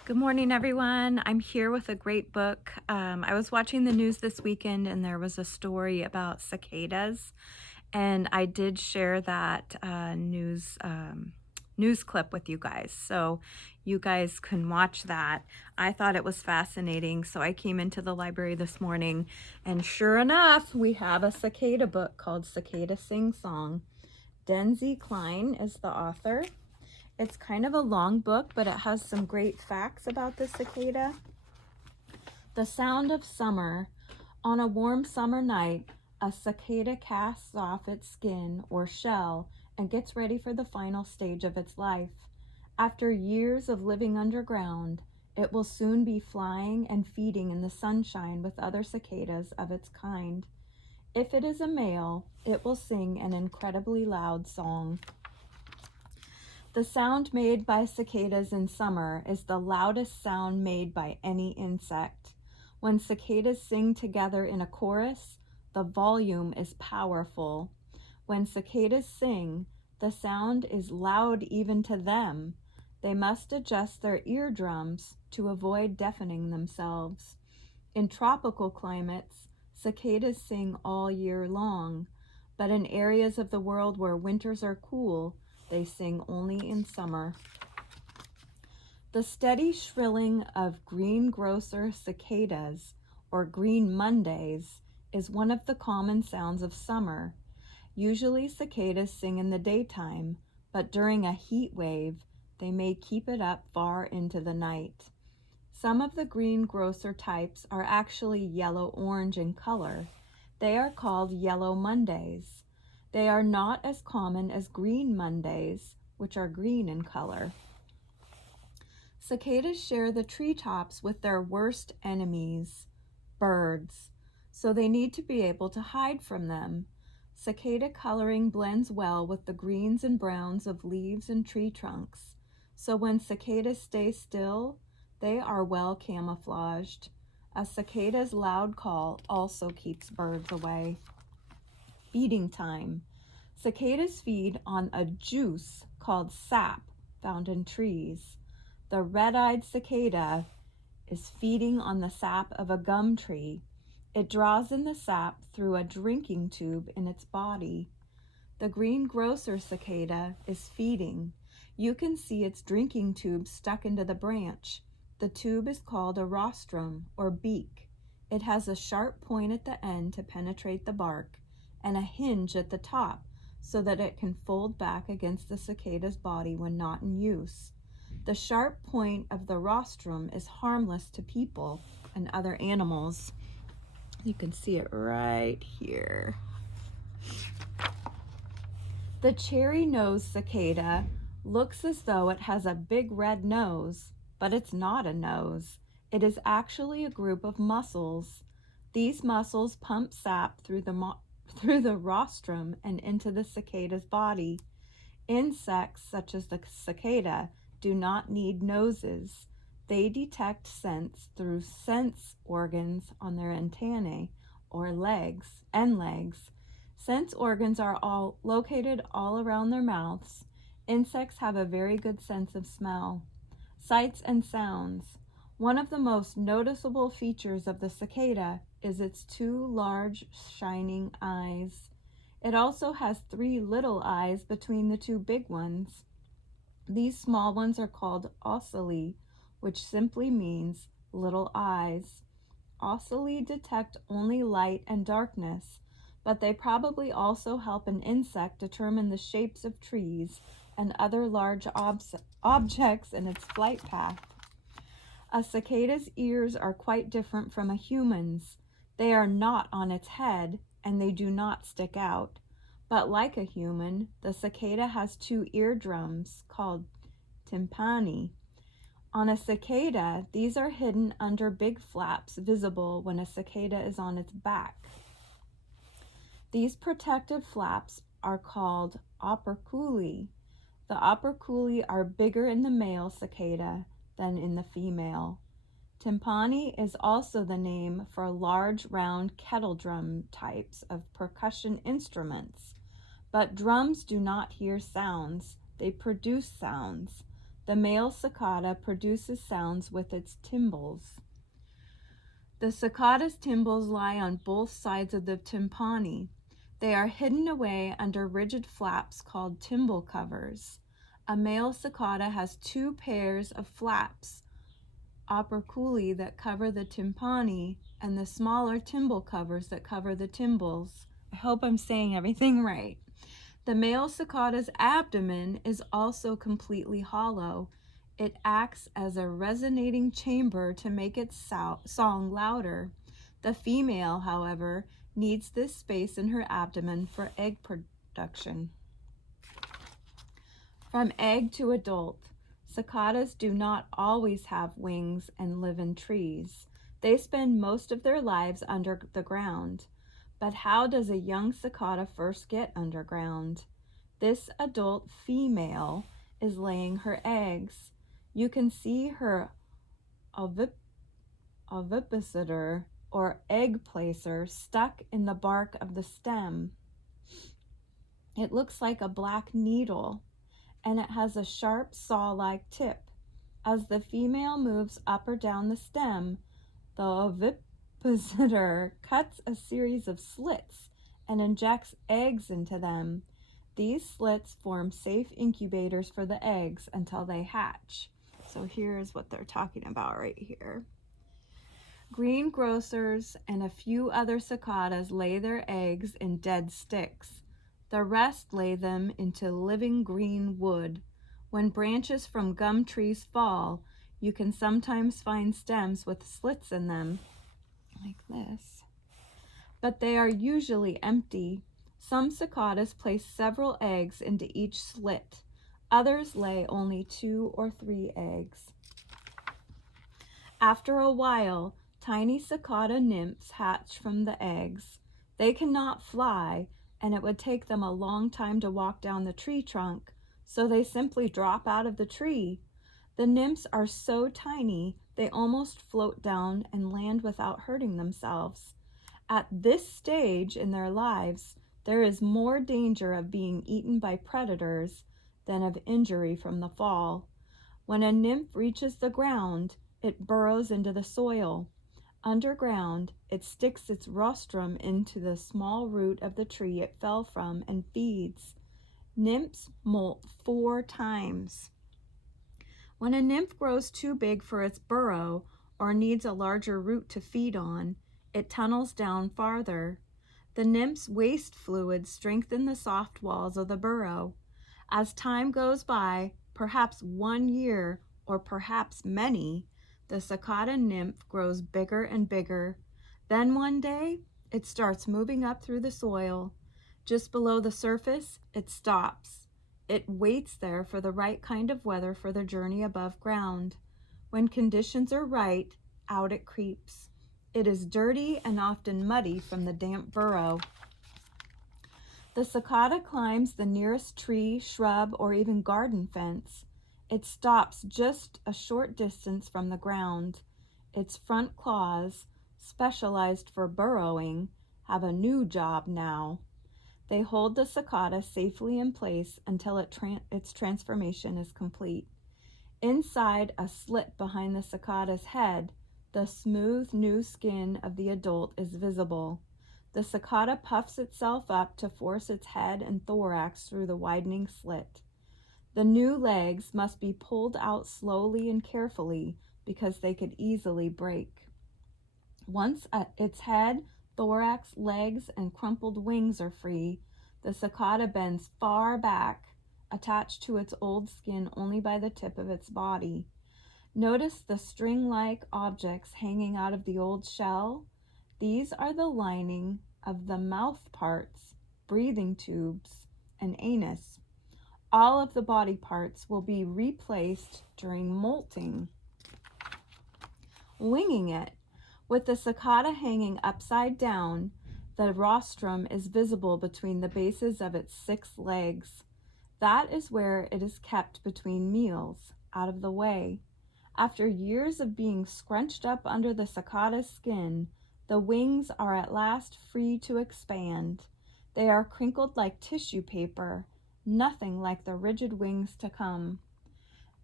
Good morning, everyone. I'm here with a great book. I was watching the news this weekend and there was a story about cicadas, and I did share that news clip with you guys. So you guys can watch that. I thought it was fascinating. So I came into the library this morning, and sure enough, we have a cicada book called Cicada Sing Song. Densey Clyne is the author. It's kind of a long book, but it has some great facts about the cicada. The sound of summer. On a warm summer night, a cicada casts off its skin or shell and gets ready for the final stage of its life. After years of living underground, it will soon be flying and feeding in the sunshine with other cicadas of its kind. If it is a male, it will sing an incredibly loud song. The sound made by cicadas in summer is the loudest sound made by any insect. When cicadas sing together in a chorus, the volume is powerful. When cicadas sing, the sound is loud even to them. They must adjust their eardrums to avoid deafening themselves. In tropical climates, cicadas sing all year long, but in areas of the world where winters are cool, they sing only in summer. The steady shrilling of greengrocer cicadas, or green Mondays, is one of the common sounds of summer. Usually cicadas sing in the daytime, but during a heat wave, they may keep it up far into the night. Some of the greengrocer types are actually yellow-orange in color. They are called yellow Mondays. They are not as common as green Mondays, which are green in color. Cicadas share the treetops with their worst enemies, birds, so they need to be able to hide from them. Cicada coloring blends well with the greens and browns of leaves and tree trunks, so when cicadas stay still, they are well camouflaged. A cicada's loud call also keeps birds away. Feeding time. Cicadas feed on a juice called sap found in trees. The red-eyed cicada is feeding on the sap of a gum tree. It draws in the sap through a drinking tube in its body. The greengrocer cicada is feeding. You can see its drinking tube stuck into the branch. The tube is called a rostrum, or beak. It has a sharp point at the end to penetrate the bark, and a hinge at the top so that it can fold back against the cicada's body when not in use. The sharp point of the rostrum is harmless to people and other animals. You can see it right here. The cherry-nosed cicada looks as though it has a big red nose, but it's not a nose. It is actually a group of muscles. These muscles pump sap through the rostrum and into the cicada's body. Insects, such as the cicada, do not need noses. They detect scents through sense organs on their antennae, or legs. Sense organs are all located all around their mouths. Insects have a very good sense of smell. Sights and sounds. One of the most noticeable features of the cicada is its two large shining eyes. It also has three little eyes between the two big ones. These small ones are called ocelli, which simply means little eyes. Ocelli detect only light and darkness, but they probably also help an insect determine the shapes of trees and other large objects in its flight path. A cicada's ears are quite different from a human's. They are not on its head, and they do not stick out. But like a human, the cicada has two eardrums called tympani. On a cicada, these are hidden under big flaps visible when a cicada is on its back. These protective flaps are called operculi. The operculi are bigger in the male cicada than in the female. Timpani is also the name for large round kettle drum types of percussion instruments. But drums do not hear sounds, they produce sounds. The male cicada produces sounds with its tymbals. The cicada's tymbals lie on both sides of the tympani. They are hidden away under rigid flaps called tymbal covers. A male cicada has 2 pairs of flaps, operculi, that cover the tympani, and the smaller tymbal covers that cover the tymbals. I hope I'm saying everything right. The male cicada's abdomen is also completely hollow. It acts as a resonating chamber to make its song louder. The female, however, needs this space in her abdomen for egg production. From egg to adult, cicadas do not always have wings and live in trees. They spend most of their lives under the ground. But how does a young cicada first get underground? This adult female is laying her eggs. You can see her ovipositor or egg placer stuck in the bark of the stem. It looks like a black needle, and it has a sharp saw-like tip. As the female moves up or down the stem, the ovipositor cuts a series of slits and injects eggs into them. These slits form safe incubators for the eggs until they hatch. So here's what they're talking about right here. Greengrocers and a few other cicadas lay their eggs in dead sticks. The rest lay them into living green wood. When branches from gum trees fall, you can sometimes find stems with slits in them, like this. But they are usually empty. Some cicadas place several eggs into each slit. Others lay only 2 or 3 eggs. After a while, tiny cicada nymphs hatch from the eggs. They cannot fly, and it would take them a long time to walk down the tree trunk, so they simply drop out of the tree. The nymphs are so tiny, they almost float down and land without hurting themselves. At this stage in their lives, there is more danger of being eaten by predators than of injury from the fall. When a nymph reaches the ground, it burrows into the soil. Underground, it sticks its rostrum into the small root of the tree it fell from and feeds. Nymphs molt 4 times. When a nymph grows too big for its burrow or needs a larger root to feed on, it tunnels down farther. The nymph's waste fluids strengthen the soft walls of the burrow. As time goes by, perhaps 1 year or perhaps many, the cicada nymph grows bigger and bigger. Then one day, it starts moving up through the soil. Just below the surface, it stops. It waits there for the right kind of weather for the journey above ground. When conditions are right, out it creeps. It is dirty and often muddy from the damp burrow. The cicada climbs the nearest tree, shrub, or even garden fence. It stops just a short distance from the ground. Its front claws, specialized for burrowing, have a new job now. They hold the cicada safely in place until its transformation is complete. Inside a slit behind the cicada's head, the smooth new skin of the adult is visible. The cicada puffs itself up to force its head and thorax through the widening slit. The new legs must be pulled out slowly and carefully because they could easily break. Once its head, thorax, legs, and crumpled wings are free, the cicada bends far back, attached to its old skin only by the tip of its body. Notice the string-like objects hanging out of the old shell? These are the lining of the mouth parts, breathing tubes, and anus. All of the body parts will be replaced during molting. Winging it. With the cicada hanging upside down, the rostrum is visible between the bases of its 6 legs. That is where it is kept between meals, out of the way. After years of being scrunched up under the cicada's skin, the wings are at last free to expand. They are crinkled like tissue paper, nothing like the rigid wings to come.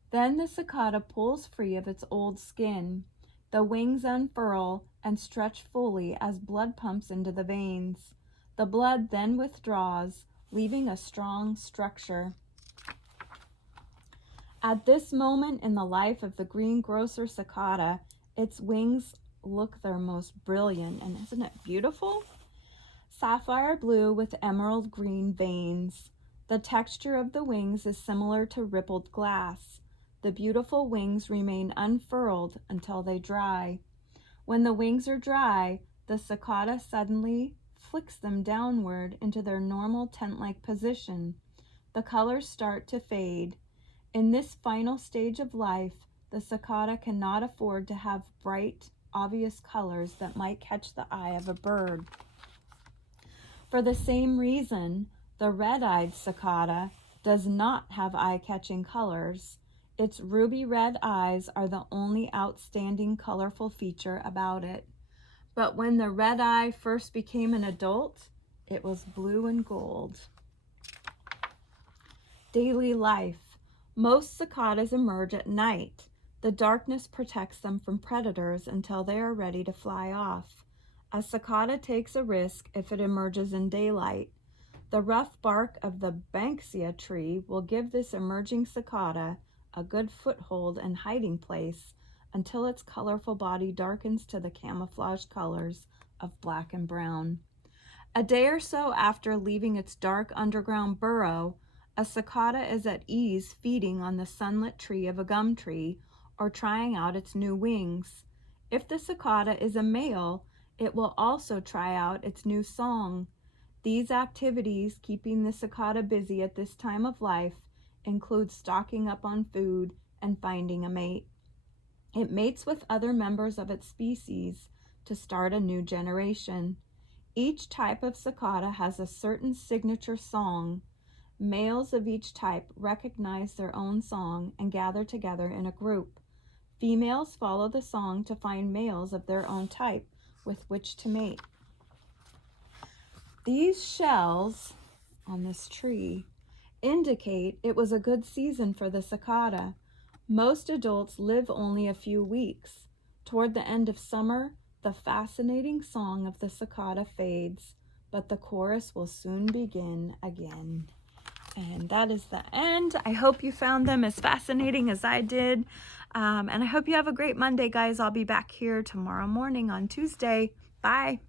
Then the cicada pulls free of its old skin. The wings unfurl and stretch fully as blood pumps into the veins. The blood then withdraws, leaving a strong structure. At this moment in the life of the greengrocer cicada, its wings look their most brilliant, and isn't it beautiful? Sapphire blue with emerald green veins. The texture of the wings is similar to rippled glass. The beautiful wings remain unfurled until they dry. When the wings are dry, the cicada suddenly flicks them downward into their normal tent-like position. The colors start to fade. In this final stage of life, the cicada cannot afford to have bright, obvious colors that might catch the eye of a bird. For the same reason, the red-eyed cicada does not have eye-catching colors. Its ruby red eyes are the only outstanding colorful feature about it. But when the red eye first became an adult, it was blue and gold. Daily life. Most cicadas emerge at night. The darkness protects them from predators until they are ready to fly off. A cicada takes a risk if it emerges in daylight. The rough bark of the banksia tree will give this emerging cicada a good foothold and hiding place until its colorful body darkens to the camouflage colors of black and brown. A day or so after leaving its dark underground burrow, a cicada is at ease feeding on the sunlit tree of a gum tree or trying out its new wings. If the cicada is a male, it will also try out its new song. These activities, keeping the cicada busy at this time of life, include stocking up on food and finding a mate. It mates with other members of its species to start a new generation. Each type of cicada has a certain signature song. Males of each type recognize their own song and gather together in a group. Females follow the song to find males of their own type with which to mate. These shells on this tree indicate it was a good season for the cicada. Most adults live only a few weeks. Toward the end of summer, the fascinating song of the cicada fades, but the chorus will soon begin again. And that is the end. I hope you found them as fascinating as I did. And I hope you have a great Monday, guys. I'll be back here tomorrow morning on Tuesday. Bye.